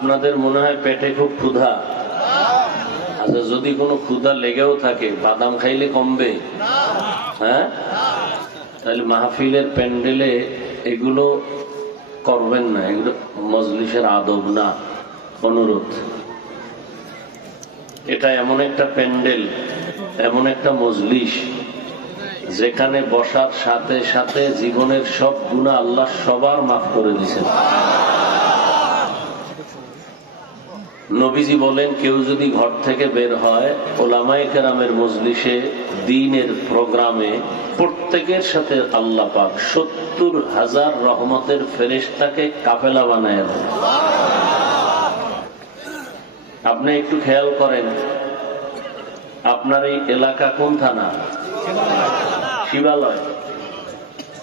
আপনাদের মনে হয় পেটে খুব ক্ষুধা। আচ্ছা, যদি কোনো ক্ষুধা লেগেও থাকে বাদাম খাইলে কমবে? হ্যাঁ, তাহলে মাহফিলের প্যান্ডেলে এগুলো করবেন না, এগুলো মজলিসের আদব না, অনুরোধ। এটা এমন একটা প্যান্ডেল, এমন একটা মজলিস যেখানে বসার সাথে সাথে জীবনের সব গুনাহ আল্লাহ সবার মাফ করে দিয়েছেন। নবীজি বলেন, কেউ যদি ঘর থেকে বের হয় ওলামায়ে কেরামের মজলিসে দ্বীনের প্রোগ্রামে, প্রত্যেকের সাথে আল্লাহ পাক ৭০,০০০ রহমতের ফেরেশতাকে কাফেলা বানায় দেন। আপনি একটু খেয়াল করেন, আপনার এই এলাকা কোন থানা? শিবালয়।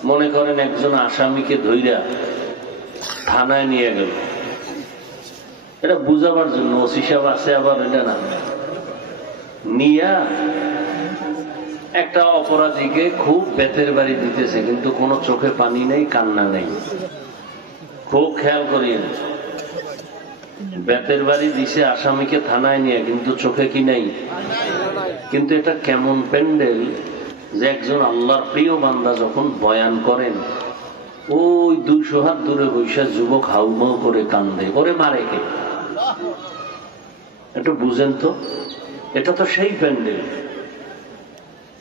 মনে করেন একজন আসামিকে ধইরা থানায় নিয়ে গেল, এটা বুঝাবার জন্য ওসি সাহেব আছে, আবার এটা না নিয়া একটা অপরাধীকে খুব বেতের বাড়ি দিতেছে, কিন্তু কোনো চোখে পানি নেই, কান্না নেই। খুব খেয়াল করিয়েন, বেতের বাড়ি দিছে আসামিকে থানায় নিয়ে, কিন্তু চোখে কি নাই। কিন্তু এটা কেমন প্যান্ডেল যে একজন আল্লাহর প্রিয় বান্দা যখন বয়ান করেন, ওই ২০০ হাত দূরে বৈশা যুবক হাউমাউ করে কান্দে, ওরে মারে কে? একটু বুঝেন তো, এটা তো সেই প্যান্ডেল।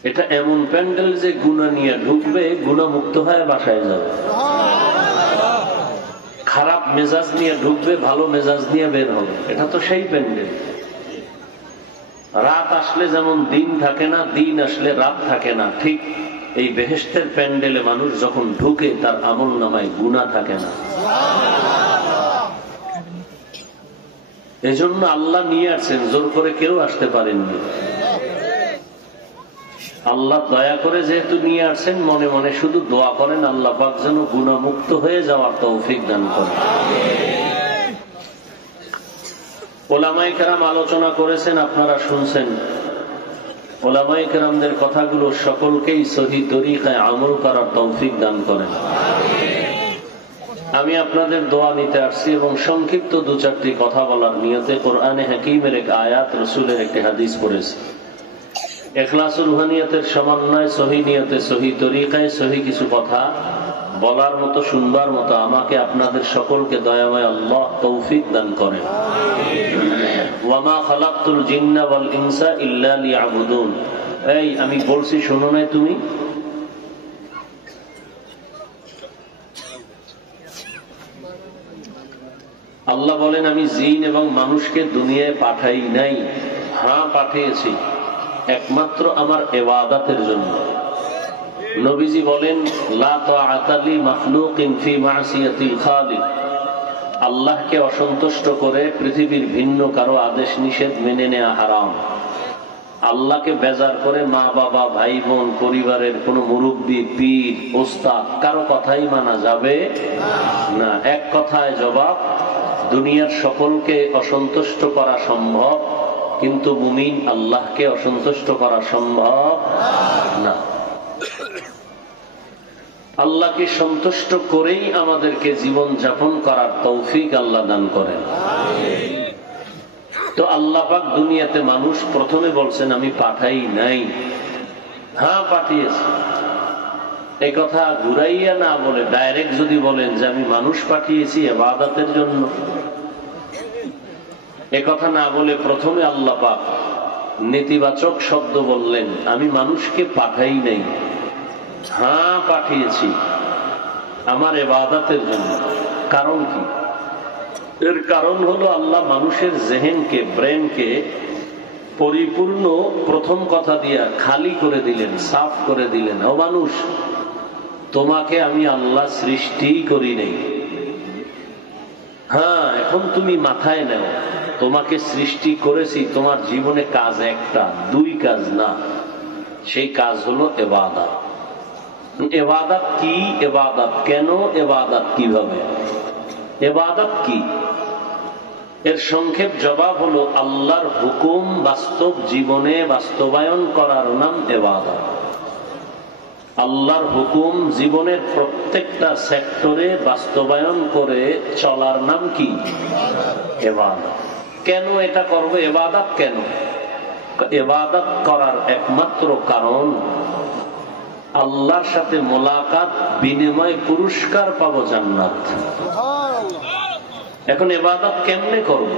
এটা এমন প্যান্ডেল যে গুনাহ নিয়ে ঢুকবে, গুনাহ মুক্ত হয়ে বাসায় যাবে। খারাপ মেজাজ নিয়ে ঢুকবে, ভালো মেজাজ নিয়ে বের হবে। এটা তো সেই প্যান্ডেল। রাত আসলে যেমন দিন থাকে না, দিন আসলে রাত থাকে না, ঠিক এই বেহেশতের প্যান্ডেলে মানুষ যখন ঢুকে তার আমল নামায় গুনাহ থাকে না। এজন্য আল্লাহ নিয়ে আসছেন, জোর করে কেউ আসতে পারেননি। আল্লাহ দয়া করে যেহেতু নিয়ে আসছেন, মনে মনে শুধু দোয়া করেন আল্লাহ পাক যেন গুনাহ মুক্ত হয়ে যাওয়ার তৌফিক দান করেন। ওলামায়ে কেরাম আলোচনা করেছেন, আপনারা শুনছেন। ওলামায়ে কেরামদের কথাগুলো সকলকেই সহি তরিকায় আমল করার তৌফিক দান করেন। আমি আপনাদের দোয়া নিতে আসছি এবং সংক্ষিপ্ত ২-৪টি কথা বলার নিয়তে কোরআনে হাকিমের এক আয়াত, রাসূলের একটি হাদিস পড়েছি। ইখলাসুল রুহানিয়াতের সমন্বয়, সহি নিয়তে, সহি তরিকায়, সহি কিছু কথা বলার মতো, শুনবার মতো আমাকে আপনাদের সকলকে দয়াময় আল্লাহ তৌফিক দান করেন। ওয়ামা খালাকতুল জিন্না ওয়াল ইনসা ইল্লা লিয়াবুদুন। এই আমি বলছি, শোনো না তুমি? আল্লাহ বলেন, আমি জিন এবং মানুষকে দুনিয়ায় পাঠাই নাই। হ্যাঁ, পাঠিয়েছি, একমাত্র আমার ইবাদতের জন্য। নবীজি বলেন, লা তাআতা লি মাখলুকিন ফি মাসিয়াতিল খালিক। আল্লাহকে অসন্তুষ্ট করে পৃথিবীর ভিন্ন কারো আদেশ নিষেধ মেনে নেওয়া হারাম। আল্লাহকে বেজার করে মা বাবা, ভাই বোন, পরিবারের কোন মুরব্বী, পীর, ওস্তাদ কারো কথাই মানা যাবে না। এক কথায় জবাব, দুনিয়ার সকলকে অসন্তুষ্ট করা সম্ভব, কিন্তু মুমিন আল্লাহকে অসন্তুষ্ট করা সম্ভব না। আল্লাহকে সন্তুষ্ট করেই আমাদেরকে জীবন যাপন করার তৌফিক আল্লাহ দান করেন। তো আল্লাহ পাক দুনিয়াতে মানুষ প্রথমে বলছেন আমি পাঠাই নাই। হ্যাঁ, পাঠিয়েছি। এই কথা ঘুরাইয়া না বলে ডাইরেক্ট যদি বলেন যে আমি মানুষ পাঠিয়েছি ইবাদতের জন্য, এ কথা না বলে প্রথমে আল্লাহ পাক নেতিবাচক শব্দ বললেন, আমি মানুষকে পাঠাই নাই। হ্যাঁ, পাঠিয়েছি আমার ইবাদতের জন্য। কারণ কি? এর কারণ হলো আল্লাহ মানুষের জেহেনকে, ব্রেনকে পরিপূর্ণ প্রথম কথা দিয়া খালি করে দিলেন, সাফ করে দিলেন। ও মানুষ, তোমাকে আমি আল্লাহ সৃষ্টি করি নাই। হ্যাঁ, এখন তুমি মাথায় নাও, তোমাকে সৃষ্টি করেছি, তোমার জীবনে কাজ একটা, দুই কাজ না। সেই কাজ হলো ইবাদত। ইবাদত কি? ইবাদত কেন? ইবাদত কিভাবে? ইবাদত কি? এর সংক্ষেপ জবাব হলো, আল্লাহর হুকুম বাস্তব জীবনে বাস্তবায়ন করার নাম ইবাদত। আল্লাহর হুকুম জীবনের প্রত্যেকটা সেক্টরে বাস্তবায়ন করে চলার নাম কি? ইবাদত। কেন এটা করব? ইবাদত কেন? ইবাদত করার একমাত্র কারণ আল্লাহর সাথে মোলাকাত, বিনিময় পুরস্কার পাবো জান্নাত। এখন ইবাদত কেমনে করব?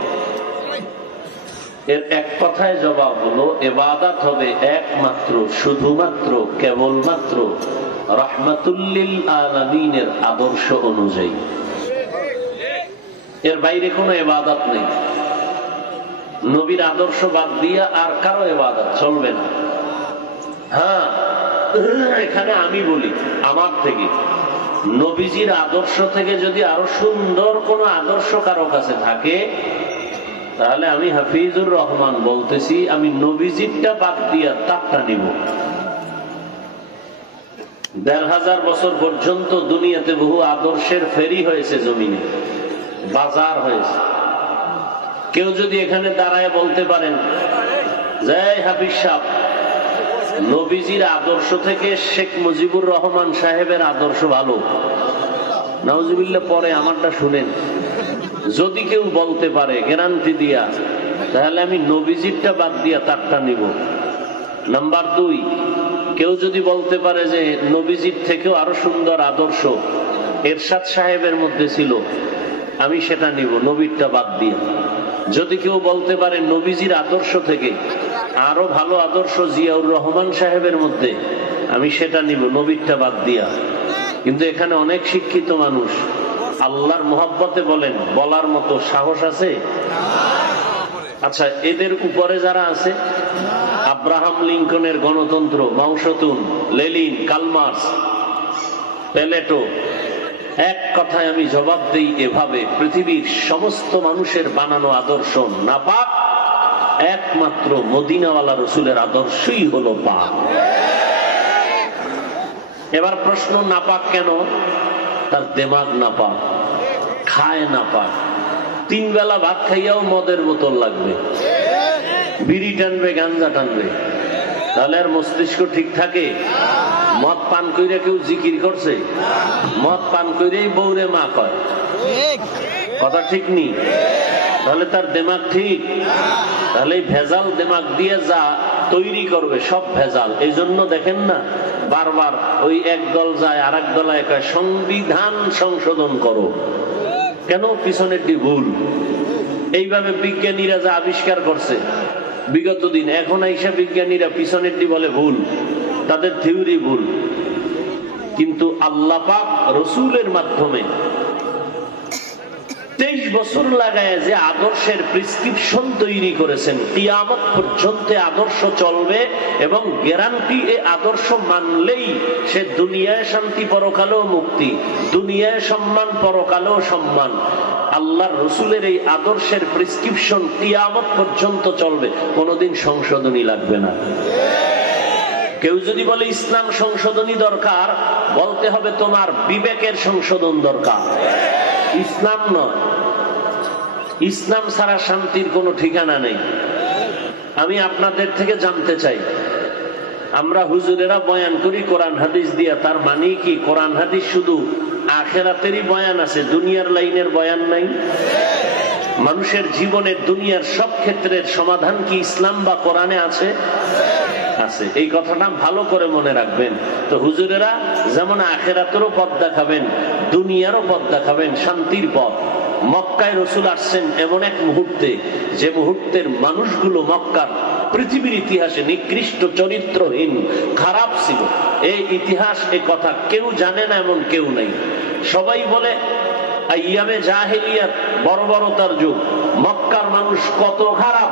এর এক কথায় জবাব হলো, ইবাদত হবে একমাত্র, শুধুমাত্র, কেবলমাত্র রাহমাতুল লিল আলামিনের আদর্শ অনুযায়ী। এর বাইরে কোনো ইবাদত নেই। নবীর আদর্শ বাদ দিয়া আর কারো ইবাদত চলবে না। হ্যাঁ, এখানে আমি বলি আমার থেকে, নবীজির আদর্শ থেকে যদি আরো সুন্দর কোন আদর্শ কারো কাছে থাকে, তাহলে আমি হাফিজুর রহমান বলতেছি, আমি নবীজিরটা বাদ দিয়া তারটা নিব। ১৫০০ বছর পর্যন্ত দুনিয়াতে বহু আদর্শের ফেরি হয়েছে, জমিনে বাজার হয়েছে। কেউ যদি এখানে দাঁড়ায় বলতে পারেন, জয় হাফিজ সাহেব, নবীজির আদর্শ থেকে শেখ মুজিবুর রহমান সাহেবের আদর্শ ভালো, নাউজুবিল্লাহ, পরে আমারটা শুনেন। যদি কেউ বলতে পারে গ্যারান্টি দিয়া, তাহলে আমি নবীজিরটা বাদ দিয়া তারটা নিব। নাম্বার 2, কেউ যদি বলতে পারে যে নবীজির থেকেও আরো সুন্দর আদর্শ এরশাদ সাহেবের মধ্যে ছিল, আমি সেটা নিব, নবীরটা বাদ দিয়া। যদি কেউ বলতে পারে নবীজির আদর্শ থেকে আরো ভালো আদর্শ জিয়াউর রহমান সাহেবের মধ্যে, আমি সেটা নিব, নবীরটা বাদ দিয়া। কিন্তু এখানে অনেক শিক্ষিত মানুষ আল্লাহর মোহাব্বতে বলেন, বলার মতো সাহস আছে? আচ্ছা, এদের উপরে যারা আছে, আব্রাহাম লিঙ্কনের গণতন্ত্র, মাওসেতুং, লেনিন, কার্ল, প্লেটো, এক কথায় আমি জবাব দেই এভাবে, পৃথিবীর সমস্ত মানুষের বানানো আদর্শ নাপাক, একমাত্র মদিনাওয়ালা রসুলের আদর্শই হলো পাক। এবার প্রশ্ন, নাপাক কেন? তার দেমাগ নাপাক, খায় নাপাক, 3 বেলা ভাত খাইয়াও মদের বোতল লাগবে, বিড়ি টানবে, গাঞ্জা টানবে, তাহলে আর মস্তিষ্ক ঠিক থাকে? মদ পান কইরা কেউ জিকির করছে? মদ পান কইরেই বউরে মা কয়, কথা ঠিক নেই? তাহলে তার দেমাগ ঠিক? তাহলে ভেজাল দেমাগ দিয়ে যা তৈরি করবে সব ভেজাল। এই জন্য দেখেন না, বারবার ওই এক দল যায় আর এক দলায় কয় সংবিধান সংশোধন করো, কেন? পিছনেরটি ভুল। এইভাবে বিজ্ঞানীরা যা আবিষ্কার করছে বিগত দিন, এখন আইসা বিজ্ঞানীরা পিছনেরটি বলে ভুল, তাদের থিওরি ভুল। কিন্তু আল্লাহ পাক রসুলের মাধ্যমে 23 বছর লাগায় যে আদর্শের প্রেসক্রিপশন তৈরি করেছেন, কিয়ামত পর্যন্ত আদর্শ চলবে এবং গ্যারান্টি, এ আদর্শ মানলেই সে দুনিয়ায় শান্তি, পরকালেও মুক্তি, দুনিয়ায় সম্মান, পরকালেও সম্মান। আল্লাহর রসুলের এই আদর্শের প্রেসক্রিপশন কিয়ামত পর্যন্ত চলবে, কোনোদিন সংশোধনী লাগবে না। কেউ যদি বলে ইসলাম সংশোধনী দরকার, বলতে হবে তোমার বিবেকের সংশোধন দরকার, ইসলাম নয়। ইসলাম ছাড়া শান্তির কোনো ঠিকানা নেই। আমি আপনাদের থেকে জানতে চাই, আমরা হুজুরেরা বয়ান করি কোরআন হাদিস দিয়া, তার মানে কি কোরআন হাদিস শুধু আখেরাতেরই বয়ান আছে, দুনিয়ার লাইনের বয়ান নাই? মানুষের জীবনের দুনিয়ার সব ক্ষেত্রের সমাধান কি ইসলাম বা কোরআনে আছে? আছে। এই কথাটা ভালো করে মনে রাখবেন। তো হুজুরেরা যেমন আখেরাতেরও পথ দেখাবেন, দুনিয়ারও পথ দেখাবেন, শান্তির পথ। মক্কায় রসুল আসছেন এমন এক মুহূর্তে, যে মুহূর্তের মানুষগুলো মক্কার পৃথিবীর ইতিহাসে নিকৃষ্ট, চরিত্রহীন, খারাপ ছিল। এই ইতিহাস, এই কথা কেউ জানে না এমন কেউ নাই। সবাই বলে আইয়ামে জাহেলিয়াত, বর্বরতার যুগ, মক্কার মানুষ কত খারাপ।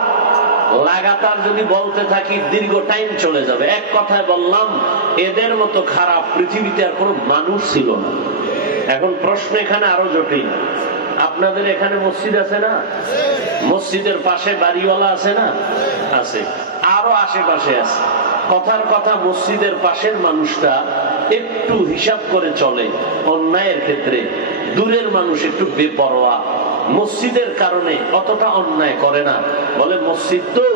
লাগাতার যদি বলতে থাকি দীর্ঘ টাইম চলে যাবে। এক কথায় বললাম, এদের মতো খারাপ পৃথিবীতে আর কোনো মানুষ ছিল না। এখন প্রশ্ন এখানে আরো জটিল। আপনাদের এখানে মসজিদ আছে না? মসজিদের পাশে বাড়িওয়ালা আছে না? আছে। আরো আশেপাশে আছে। কথার কথা, মসজিদের পাশের মানুষটা একটু হিসাব করে চলে অন্যায়ের ক্ষেত্রে, দূরের মানুষ একটু বেপরোয়া, মসজিদের কারণে অতটা অন্যায় করে না। বলে মসজিদ তো,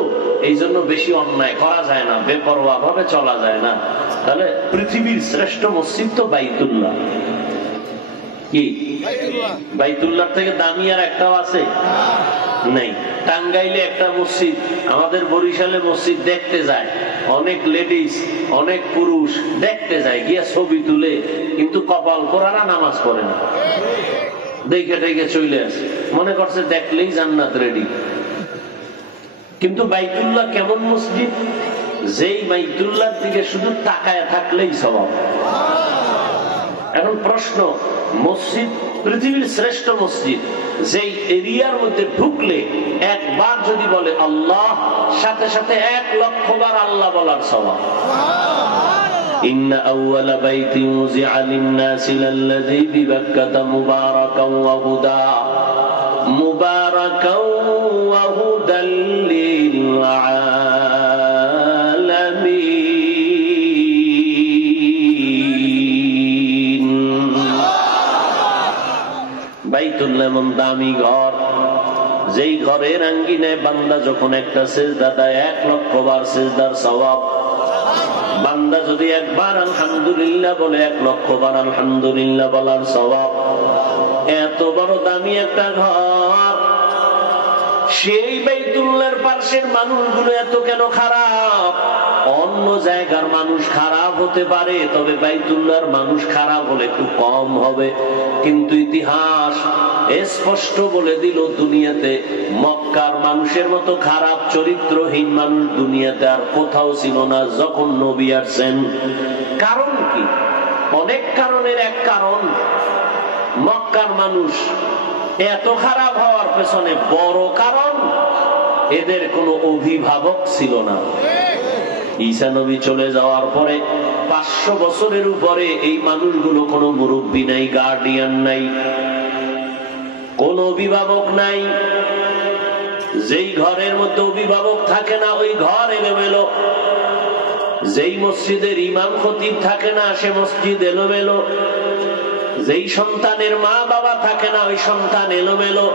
এই জন্য বেশি অন্যায় করা যায় না, বেপরোয়া ভাবে চলা যায় না। তাহলে পৃথিবীর শ্রেষ্ঠ মসজিদ তো বাইতুল্লাহ। কি বাইতুল্লাহ থেকে দামি আর একটাও আছে? নেই। টাঙ্গাইলে একটা মসজিদ, আমাদের বরিশালে মসজিদ দেখতে যায় অনেক লেডিস, অনেক পুরুষ দেখতে যায়, গিয়া ছবি তুলে, কিন্তু কপাল পোড়ারা নামাজ পড়ে না, দেখে দেখে চলে আসে, মনে করছে দেখলেই জান্নাত রেডি। কিন্তু বাইতুল্লাহ কেমন মসজিদ, যেই বাইতুল্লাহর দিকে শুধু তাকায় থাকলেই স্বভাব। এখন প্রশ্ন, মসজিদ পৃথিবীর শ্রেষ্ঠ মসজিদ, যেই এরিয়ার মধ্যে ঢুকলে একবার যদি বলে আল্লাহ, সাথে সাথে 1,00,000 বার আল্লাহ বলার স্বভাব। ইন্না আউওয়ালা বাইতিন উযিআ লিন-নাসি লাল্লাযী বিবাক্কাতা মুবারাকান ওয়া হুদা, মুবারাকান ওয়া হুদাল লিল আলামিন। বাইতুল্লাহ এমন দামি ঘর, যেই ঘরের আঙ্গিনায় বান্দা যখন একটা সিজদা দেয় 1,00,000 বার সিজদার সওয়াব। বান্দা যদি একবার আলহামদুলিল্লাহ বলে 1,00,000 বার আলহামদুলিল্লাহ বলার সওয়াব। এত বড় দামি একটা ঘর, সেই বাইতুল্লাহর পাশের মানুষগুলো এত কেন খারাপ? অন্য জায়গার মানুষ খারাপ হতে পারে, তবে বাইতুল্লাহর মানুষ খারাপ হলে একটু কম হবে। কিন্তু ইতিহাস স্পষ্ট বলে দিল, দুনিয়াতে মক্কার মানুষের মতো খারাপ চরিত্রহীন মানুষ দুনিয়াতে আর কোথাও ছিল না যখন নবী আসছেন। কারণ কি? অনেক কারণের এক কারণ, মক্কার মানুষ এত খারাপ হওয়ার পেছনে বড় কারণ, এদের কোনো অভিভাবক ছিল না। ঈসা নবী চলে যাওয়ার পরে 500 বছরের উপরে এই মানুষগুলো কোনো মুরব্বী নাই, গার্ডিয়ান নাই, কোন অভিভাবক নাই। যেই ঘরের মধ্যে অভিভাবক থাকে না ওই ঘর এলোমেলো, যেই মসজিদের ইমাম খতিব থাকে না সে মসজিদ এলোমেলো, যেই সন্তানের মা বাবা থাকে না ওই সন্তান এলোমেলো,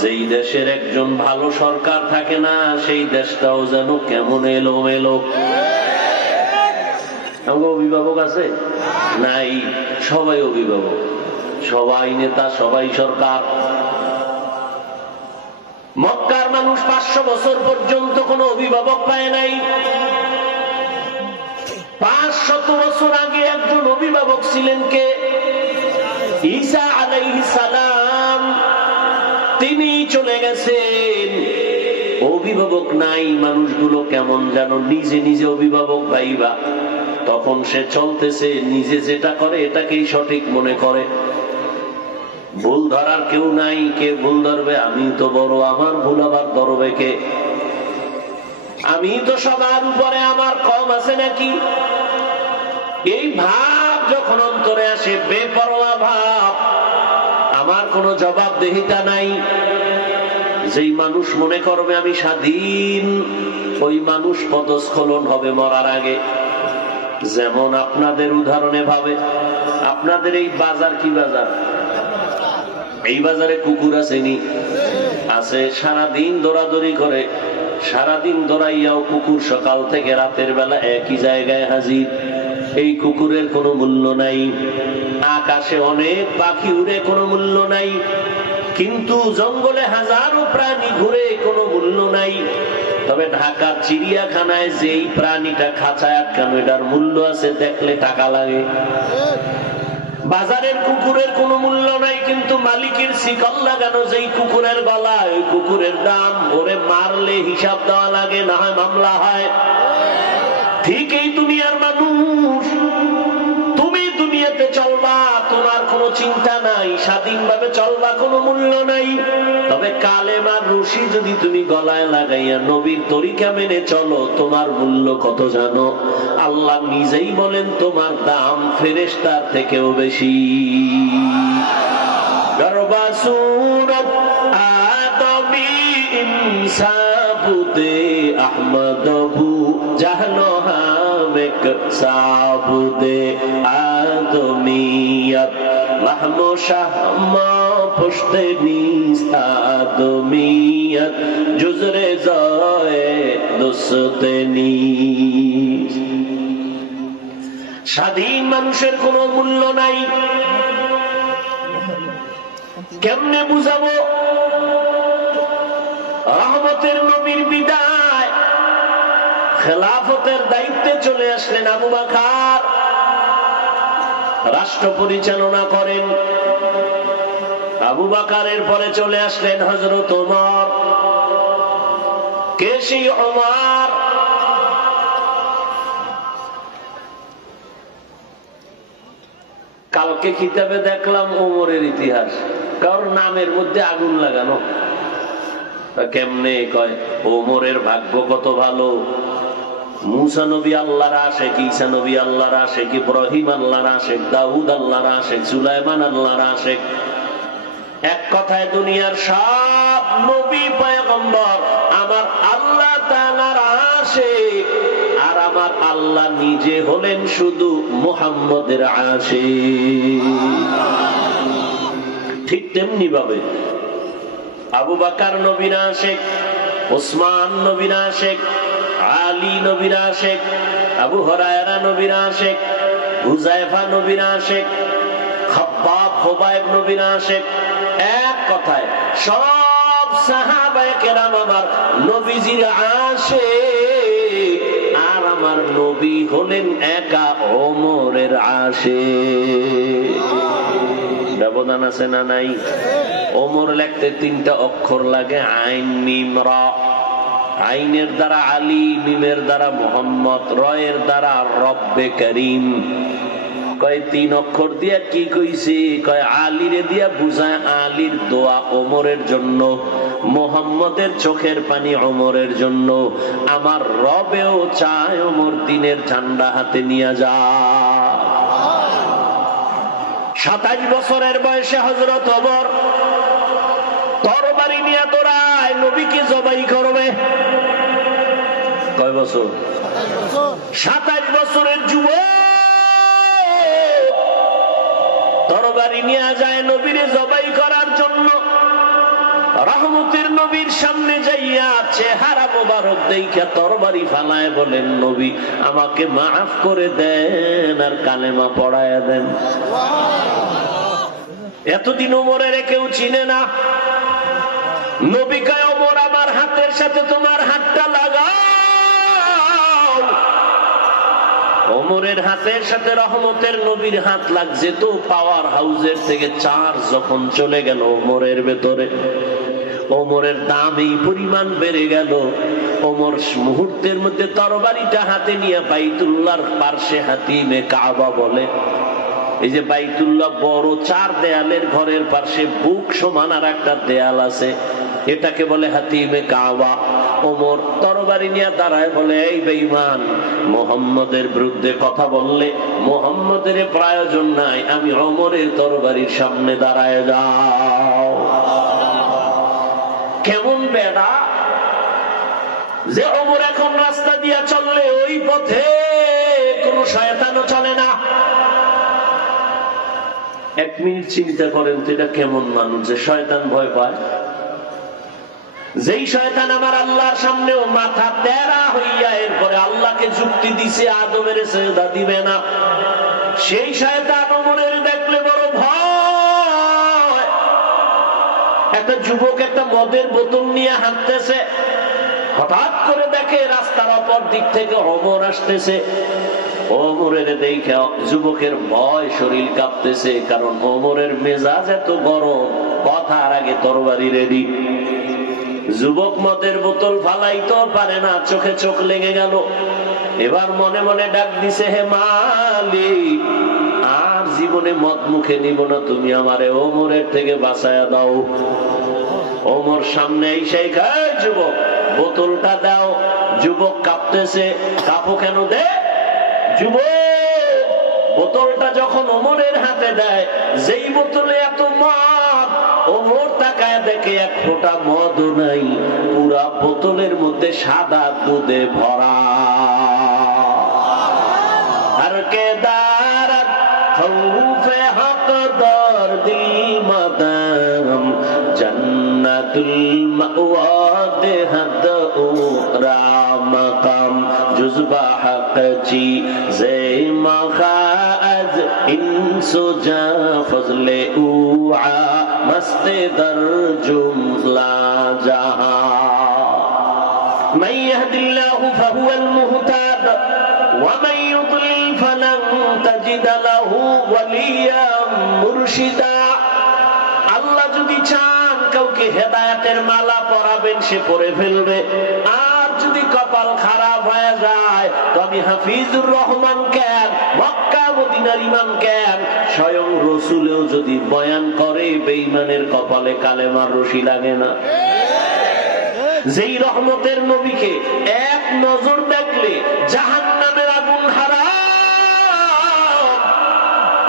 যেই দেশের একজন ভালো সরকার থাকে না সেই দেশটাও যেন কেমন এলোমেলো। অভিভাবক আছে নাই? সবাই অভিভাবক, সবাই নেতা, সবাই সরকার। মক্কার মানুষ 500 বছর পর্যন্ত কোন অভিভাবক পায় নাই। 500 বছর আগে একজন অভিভাবক ছিলেন কে? ঈসা আলাইহিস সালাম। তিনি চলে গেছেন, অভিভাবক নাই। মানুষগুলো কেমন যেন নিজে নিজে অভিভাবক পাইবা। তখন সে চলতেছে, নিজে যেটা করে এটাকেই সঠিক মনে করে। ভুল ধরার কেউ নাই। কে ভুল ধরবে? আমি তো বড়, আমার ভুল আবার ধরবে কে? আমি তো সবার উপরে, আমার কম আছে নাকি? এই ভাব যখন অন্তরে আসে, বেপরোয়া ভাব, আমার কোনো জবাবদিহিতা নাই, যেই মানুষ মনে করবে আমি স্বাধীন, ওই মানুষ পদস্খলন হবে মরার আগে। যেমন আপনাদের উদাহরণে ভাবে, আপনাদের এই বাজার কি বাজার? এই বাজারে কুকুর আসেনি? আছে। সারাদিন দৌড়াদৌড়ি করে, সারাদিন দৌড়াইয়াও কুকুর সকাল থেকে রাতের বেলা একই জায়গায় হাজির। এই কুকুরের কোনো মূল্য নাই। আকাশে অনেক পাখি উড়ে, কোনো মূল্য নাই। কিন্তু জঙ্গলে হাজারো প্রাণী ঘুরে, কোনো মূল্য নাই। তবে ঢাকার চিড়িয়াখানায় যেই প্রাণীটা খাঁচায় আটকানো, এটার মূল্য আছে, দেখলে টাকা লাগে। বাজারের কুকুরের কোনো মূল্য নাই, কিন্তু মালিকের শিকল লাগানো যেই কুকুরের গলায়, ওই কুকুরের দাম। ওরে মারলে হিসাব দেওয়া লাগে, না হয় মামলা হয়। ঠিক এই দুনিয়ার মানুষ, তুমি দুনিয়াতে চলবা, তোমার কোনো চিন্তা নাই, স্বাধীনভাবে চলবা, কোনো মূল্য নাই। তবে কালেমার রশি যদি তুমি গলায় লাগাইয়া নবীর তরিকা মেনে চলো, তোমার মূল্য কত জানো? আল্লাহ নিজেই বলেন তোমার দাম ফেরেশতার থেকেও বেশি। গর্বাসুরত আদমি ইনসাবুদে আহমদবু জাহলো হামেক সাবুদে আদমিয়ত মাহমু শাহমা পুশতে নিস আদমিয়ত জুজরে জয়ে দুসতে নিস। স্বাধীন মানুষের কোনো মূল্য নাই। কেমনে বুঝাবো? নবীর বিদায়, খেলাফতের দায়িত্বে চলে আসলেন আবু বকর, রাষ্ট্র পরিচালনা করেন। আবু বকরের পরে চলে আসলেন হযরত ওমর। কে সেই ওমর? কালকে কিতাবে দেখলাম ওমরের ইতিহাস, কারণ নামের মধ্যে আগুন লাগানো। কেমনে কয় ওমরের ভাগ্য কত ভালো, মুসা নবী আল্লাহর আশেক, ঈসা নবী আল্লাহর আশেক, ইব্রাহিম আল্লাহর আশেক, দাউদ আল্লাহর আশেক, সুলাইমান আল্লাহর আশেক। এক কথায় দুনিয়ার সব নবী পয়গম্বর আমার আল্লাহ তাআলার আশেক, আর আমার আল্লাহ নিজে হলেন শুধু মুহাম্মদের আশেক। ঠিক তেমনি ভাবে আবু বকর নবীর আশেক, ওসমান নবীর আশেক, আলী নবীর আশেক, আবু হুরায়রা নবীর আশেক, হুযায়ফা নবীর আশেক, খাব্বাব খুবাইব নবীর আশেক। এক কথায় সব সাহাবায়ে কেরাম আমার নবীজির আশেক, আর আমার নবী হলেন একা ওমরের আশেক। ব্যবধান আছে না নাই? ওমর লিখতে 3টা অক্ষর লাগে, আইন মিম রা। আইনের দ্বারা আলী, মিমের দ্বারা মুহাম্মদ, রয়ের দ্বারা রব্বে করিম। কয় 3 অক্ষর দিয়া কি কইছে? কয় আলীরে দিয়া বুঝায় আলীর দোয়া ওমরের জন্য, মুহাম্মদের চোখের পানি ওমরের জন্য। আমার রবেও চায় ওমর দিনের ঝান্ডা হাতে নিয়ে যায়। 27 বছরের বয়সে হযরত ওমর তরবারি নিয়ে দৌড়ায়, নবীকে জবাই করবে। কয় বছর? 27 বছরের যুবক তরবারি নিয়ে যায় নবীরে জবাই করার জন্য। রহমতের নবীর সামনে যাইয়া চেহারা মোবারক দেইখা তরবারি ফালায় বলেন, নবী আমাকে মাফ করে দেন আর কালেমা পড়ায়া দেন। এতদিন ওমরের কেউ চিনে না। নবী কয়, ওমর আমার হাতের সাথে তোমার হাতটা লাগাও। ওমরের হাতের সাথে রহমতের নবীর হাত লাগছে তো পাওয়ার হাউসের থেকে চার্জ যখন চলে গেল ওমরের ভেতরে, ওমরের দাম এই পরিমাণ বেড়ে গেল। ওমর মুহূর্তের মধ্যে তরবারিটা হাতে নিয়ে বাইতুল্লাহর পার্শ্বে, হাতিমে কাবা বলে, এই যে বাইতুল্লাহ বড় 4 দেয়ালের ঘরের পাশে বুক সমান আর একটা দেয়াল আছে, এটাকে বলে হাতিমে কাবা। ওমর তরবারি নিয়ে দাঁড়ায় বলে, এই বেঈমান, মুহাম্মদের বিরুদ্ধে কথা বললে মুহাম্মদের প্রয়োজন নাই, আমি ওমরের তরবারির সামনে দাঁড়ায় যাও। কেমন বেদা যে ওমর এখন রাস্তা দিয়া চললে ওই পথে কোন শয়তানও চলে না। 1 মিনিট চিন্তা করেন তো, এটা কেমন মানুষ যে শয়তান ভয় পায়? যেই শয়তান আমার আল্লাহর সামনেও মাথা তেরা হইয়া এরপরে আল্লাহকে যুক্তি দিছে আদমের সেজদা দিবে না, সেই শয়তান ওমরের দেখলে বড় ভয়। একটা যুবক একটা মদের বোতল নিয়ে হাঁটতেছে, হঠাৎ করে দেখে রাস্তার অপর দিক থেকে ওমর আসতেছে। ওমরের দেখে যুবকের ভয়, শরীর কাঁপতেছে, কারণ ওমরের মেজাজ এত গরম, কথার আগে তরবারি রেডি। যুবক মদের বোতল ফালাইতেও পারে না, চোখে চোখ লেগে গেল। এবার মনে মনে ডাক দিছে, হে মালিক, আর জীবনে মদ মুখে নিব না, তুমি আমারে ওমরের থেকে বাঁচায়া দাও। ওমর সামনে এসেই খায়, যুবক বোতলটা দাও। যুবক কাঁপতেছে, কাঁপো কেন? দে। যুবক বোতলটা যখন ওমরের হাতে দেয়, যেই বোতলে এত মদ, ওমর তাকায় দেখে 1 ফোঁটা মদও নাই, পুরা বোতলের মধ্যে সাদা দুধে ভরা। আর কেদারাত খৌফে হক দর্দি মাদাম জান্নাতুল মাওয়া দেহাদ উরা মাকাম জুজবা হক জি জে মাখাজ ইনসু জা ফজলে উআ মস্তে দর জুমলা জাহান। মান ইয়াহদিল্লাহু ফাহুয়াল মুহতাদ ওয়া মান ইউদ্লিল ফালান তাজিদ লাহু ওয়ালিয়াম মুরশিদা। আল্লাহ যদি চান কাউকে হেদায়েতের মালা পরাবেন, সে পরে ফেলবে। আর যদি কপাল খারাপ হয়ে যায় তো আমি হাফিজুর রহমান কেন, মক্কা মদিনার ইমাম কেন, স্বয়ং রাসূলও যদি বয়ান করে বেঈমানের কপালে কালেমার রশি লাগে না। যেই রহমতের নবীকে এক নজর দেখলে জাহান্নামের আগুন হারাম,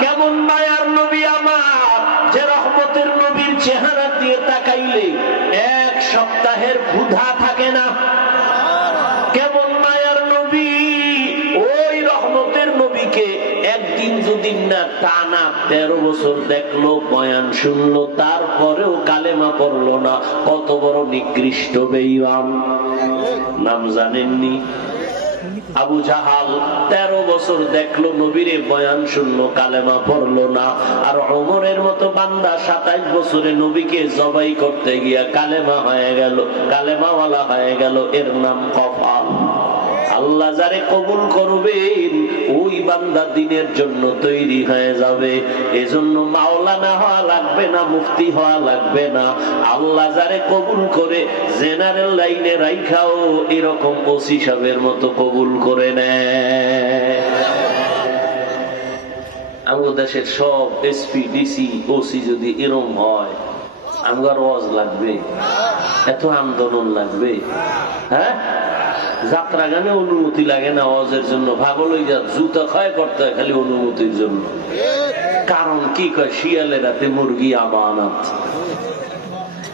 কেমন মায়ার নবী আমার, যে রহমতের নবীর চেহারা দিয়ে তাকাইলে এক সপ্তাহের ক্ষুধা থাকে না। কেমন মায়ার নবী, ওই রহমতের নবীকে একদিন দুদিন না টানা 13 বছর দেখলো, বয়ান শুনলো, তারপরেও কালেমা পড়লো না। কত বড় নিকৃষ্ট বেঈমান! নাম জানেননি? আবু জাহাল 13 বছর দেখলো নবীরে, বয়ান শুনলো, কালেমা পড়লো না। আর ওমরের মতো বান্দা 27 বছরে নবীকে জবাই করতে গিয়া কালেমা হয়ে গেল, কালেমাওয়ালা হয়ে গেল। এর নাম কপাল। আল্লাহ যারে কবুল করবেন ওই বান্দা দিনের জন্য তৈরি হয়ে যাবে। এজন্য মাওলানা হওয়া লাগবে না, মুফতি হওয়া লাগবে না। আল্লাহ যারে কবুল করে জেনারেল লাইনে রাইখাও এরকম ওসি সাহেবের মতো কবুল করে নেয়। আমাদের দেশের সব এসপি ডিসি ওসি যদি এরকম হয়, আমার ওয়াজ লাগবে, এত আন্দোলন লাগবে? হ্যাঁ, যাত্রা গানে অনুমতি লাগে না ওয়াজের জন্য, ভাগল হয়ে যা জুতা ক্ষয় করতে হয় খালি অনুমতির জন্য। কারণ কি কয়, শিয়ালের রাতে মুরগি আমানত।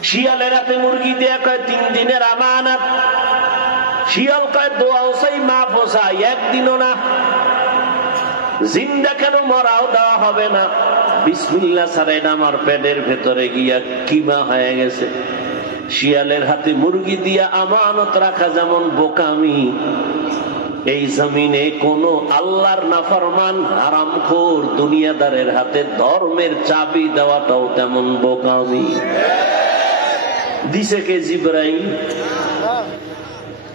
শিয়ালের রাতে মুরগি দিয়ে কয় 3 দিনের আমানত। শিয়াল কয় দোয়াও চাই, মাফও চাই, একদিনও না। জিন্দা কেন, মরাও দেওয়া হবে না। বিসমিল্লাহ ছাড়াই আমার পেটের ভেতরে গিয়া কিমা হয়ে গেছে। শিয়ালের হাতে মুরগি দিয়া আমানত রাখা যেমন বোকামি, এই জমিনে কোন আল্লাহর নাফরমান হারামখোর দুনিয়াদারের হাতে ধর্মের চাবি দেওয়াটাও তেমন বোকামি। দিছে কে? জিবরাইল।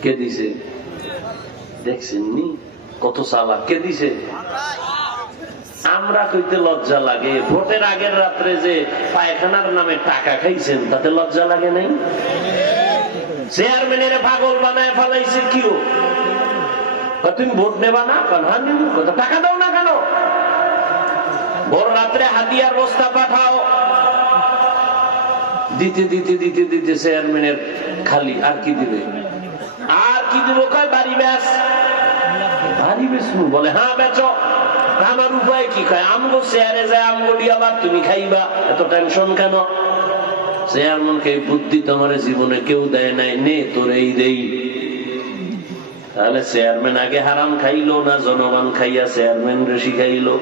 কে দিছে? দেখছেন নি কত চালাক? কে দিছে? আমরা কইতে লজ্জা লাগে। ভোটের আগের রাত্রে যে পায়খানার নামে টাকা খাইছেন তাতে লজ্জা লাগে নাই? চেয়ারম্যানের পাগল বানায় ফেলাইছে কিও? তুমি ভোট নেবা না? টাকা দাও না কেন? ভোর রাত্রে হাতিয়ার বস্তা পাঠাও, দিতে দিতে দিতে দিতে চেয়ারম্যানের খালি। আর কি দিবে? আর কি দিব? কয় বাড়ি বেচ। বাড়ি বেচবো? বলে হ্যাঁ বেচো। আমার উপায় কি? কয় আমগো চেয়ারে যায়, আমগো আবার তুমি খাইবা, এত টেনশন কেন? চেয়ারম্যানকে বুদ্ধি তোমার জীবনে কেউ দেয় নাই, নে তোরেই দেই। তাহলে চেয়ারম্যান আগে হারাম খাইলো না জনগণ খাইয়া চেয়ারম্যান বেশি খাইলো?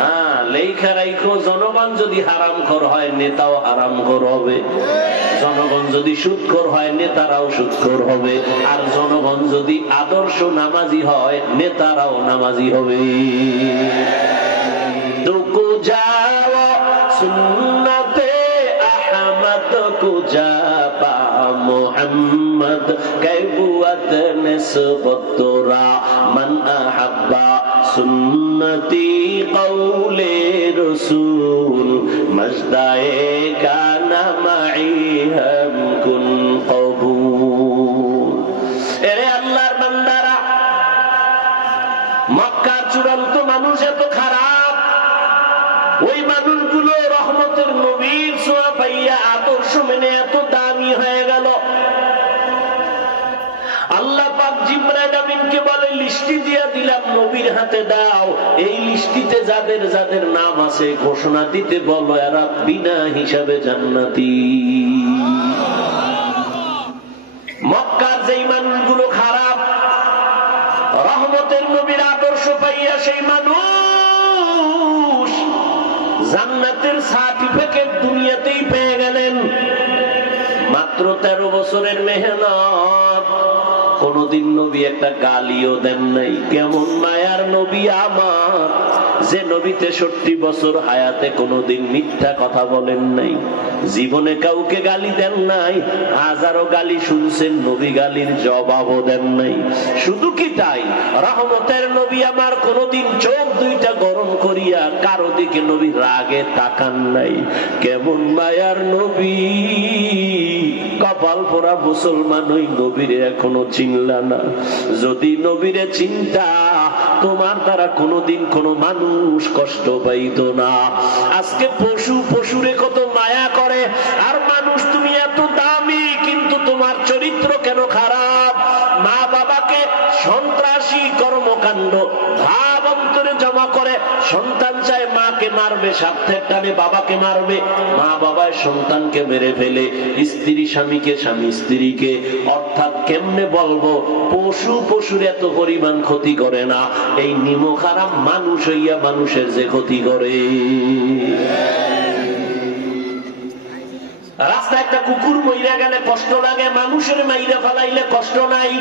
হ্যাঁ, লেখা রাইখো, জনগণ যদি হারামখোর হয় নেতাও হারামখোর হবে। জনগণ যদি সুদখোর হয় নেতারাও সুদখোর হবে। আর জনগণ যদি আদর্শ নামাজি হয় নেতারাও নামাজি হবে। তুকু যাও সুন্নতে আহমদ কুজা পা মুহাম্মদ কৈবুয়াত নিসবত তোরা মান আহাব্বা সুন্নতি কওলে রাসূল মজদায়ে কানা মাই হাম কুন কবুল। এরে আল্লাহর বান্দারা, মক্কার চূড়ান্ত মানুষ এত খারাপ, ওই মানুষগুলো রহমতের নবীর ছোঁয়া পাইয়া আদর্শ মেনে এত দামি হয়ে গেল। আল্লাহ পাক জিবরাইল আমিনকে বলে লিস্টি দিয়া দিলাম, নবীর হাতে দাও। এই লিস্টিতে যাদের যাদের নাম আছে ঘোষণা দিতে বলো, এরা বিনা হিসাবে জান্নাতি। মক্কার যেই মানুষগুলো খারাপ, রহমতের নবীর আদর্শ পাইয়া সেই মানুষ জান্নাতের সার্টিফিকেট দুনিয়াতেই পেয়ে গেলেন। মাত্র 13 বছরের মেহনত, কোনদিন নবী একটা গালিও দেন নাই। কেমন মায়ার নবী আমার, যে নবী 63 বছর হায়াতে কোনোদিন মিথ্যা কথা বলেন নাই, জীবনে কাউকে গালি দেন নাই, হাজারো গালি শুনছেন, নবী গালির জবাবও দেন নাই। শুধু কি তাই, রহমতের নবী আমার কোনোদিন চোখ দুইটা গরম করিয়া কারো দিকে নবী রাগে তাকান নাই। কেমন মায়ার নবী, কপাল পোড়া মুসলমান ওই নবীরে এখনো চিনলা না। যদি নবীরে চিন্তা, তোমার দ্বারা কোনোদিন কোনো মানুষ কষ্ট পাইত না। আজকে পশু পশুরে কত মায়া করে, আর মানুষ তুমি এত দামি কিন্তু তোমার চরিত্র কেন খারাপ। মা বাবাকে সন্ত্রাসী কর্মকাণ্ড ভাব অন্তরে জমা করে, সন্তান চায় মাকে মারবে, স্বার্থের টানে বাবাকে মারবে, মা বাবায় সন্তানকে মেরে ফেলে, স্ত্রী স্বামীকে, স্বামী স্ত্রীকে। অর্থাৎ কেমনে বলবো, পশু পশুর এত পরিমাণ ক্ষতি করে না, এই নিমক হারাম মানুষ হইয়া মানুষের যে ক্ষতি করে। রাস্তায় একটা কুকুর মইরা গেলে কষ্ট লাগে, মানুষের মাইরা ফেলাইলে কষ্ট নাই।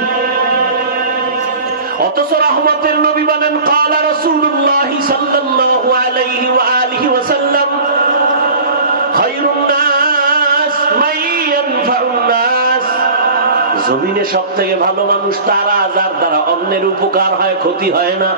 অথচ রহমতের নবী বলেন, ক্বালা রাসূলুল্লাহ সাল্লাল্লাহু আলাইহি ওয়া আলিহি ওয়াসাল্লাম, খায়রুন নাস মান ইয়ানফাউন নাস। জমিনে সবথেকে ভালো মানুষ তারা যার দ্বারা অন্যের উপকার হয়, ক্ষতি হয় না।